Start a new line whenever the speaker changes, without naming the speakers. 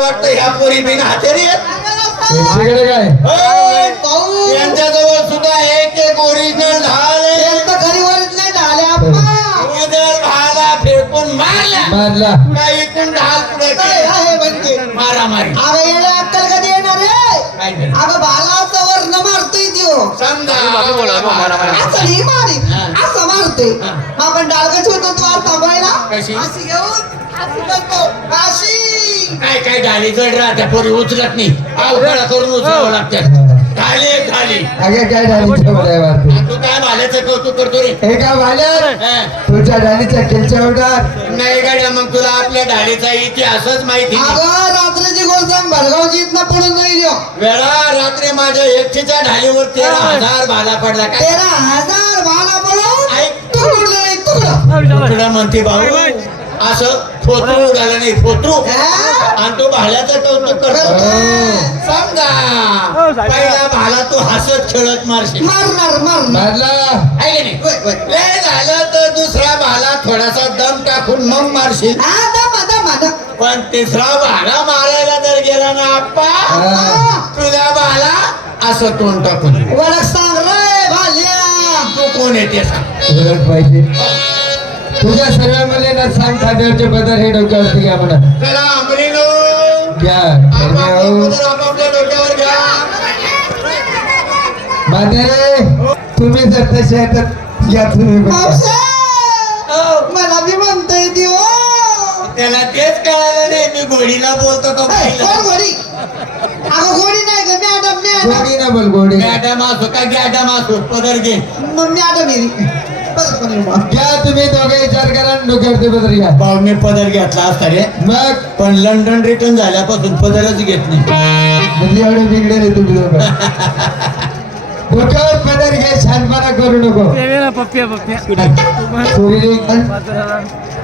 वाटतं ह्या पोरी बिन हातेरी
त्यांच्याकडे काय
यांच्याजवळ सुद्धा एक ओरिजिनल ढाल आहे.
खरी ओरिजिनल ढाले आप्पा
उदर भाला फेकून
मारला
काही इथून ढाल पुढे
आहे म्हणजे
मारा मारी
अगं येणे अक्कल कधी येणार रे
काय नाही.
अगं भालाचा वर्ण मारतोय त्यो
समजा
असं नाही मारी असं मारतोय आपण डालगच होतो तू आज थांबायला
कशी?
अशी घेऊन असं करतो अशी
काय काय ढाली जड राहत्या पोरी उचलत नाही अवघड करून उचलावं लागतात ढाली एक ढाली
अगे काय ढालीच्या बऱ्या वाटते
तू काय भाल्याचं कौतुक करतो रे
हे का भाल्या
हा.
तुझ्या ढालीच्या केलच्या उडात
नाही गाड्या मग तुला आपल्या ढालीचा इतिहासच माहिती नाही.
अगं रात्रीची गोष्ट सांग भडगावची इथनं पडून नाही लिहो
वेळा रात्री माझ्या एकटीच्या ढालीवर 13,000 भाला पडला काय
13,000 भाला पडून
ऐक.
तुकडं नाही तुकडं
तुला म्हणते भाऊ असं फोतरू उडालं नाही फोतरू आणि तो भाल्याचं कौतुक करतो समजा पहिला भाला तू हसत खेळत मारशील
मारणार मारणार
मारला
आहे की नाही लय झालं तर दुसरा भाला थोडासा दम टाकून मग मारशील
हा दमा दमा दम
पण तिसरा भाला मारायला जर गेला ना आप्पा तुझा भाला असं तोंड टाकून
ओळख सांग रे भाल्या
तू कोण येते सांग
ओळख पाहिजे तुझ्या सगळ्या मुलींना सांग खाद्याचे बदल हे डोक्यावरती घ्या म्हणा
चला अंबरीनो
घ्या
आपापल्या डोक्यावर घ्या
म्हातारे तुम्ही जर तसे आहे तर या तुम्ही बघा.
मावशे मला बी म्हणतोय ती ओ
त्याला तेच कळालं नाही मी घोडीला बोलतो तो
कोण घोडी अगं घोडी नाही ग मॅडम मॅडम
गोडी ना बोल गोडी
गॅडा मासू का गॅडा मासू पदर घे
मॅडम येरी
घ्या तुम्ही दोघे विचार करा आणि डोक्यावरती बदल घ्या
भाऊने पदर घेतला असता रे
मग
पण लंडन रिटर्न झाल्यापासून पदरच घेत नाही
म्हणजे एवढे बिघडे रे तुम्ही दोघं डोक्यावर पदर घे छानपणा करू नको
पप्प्या
सोरी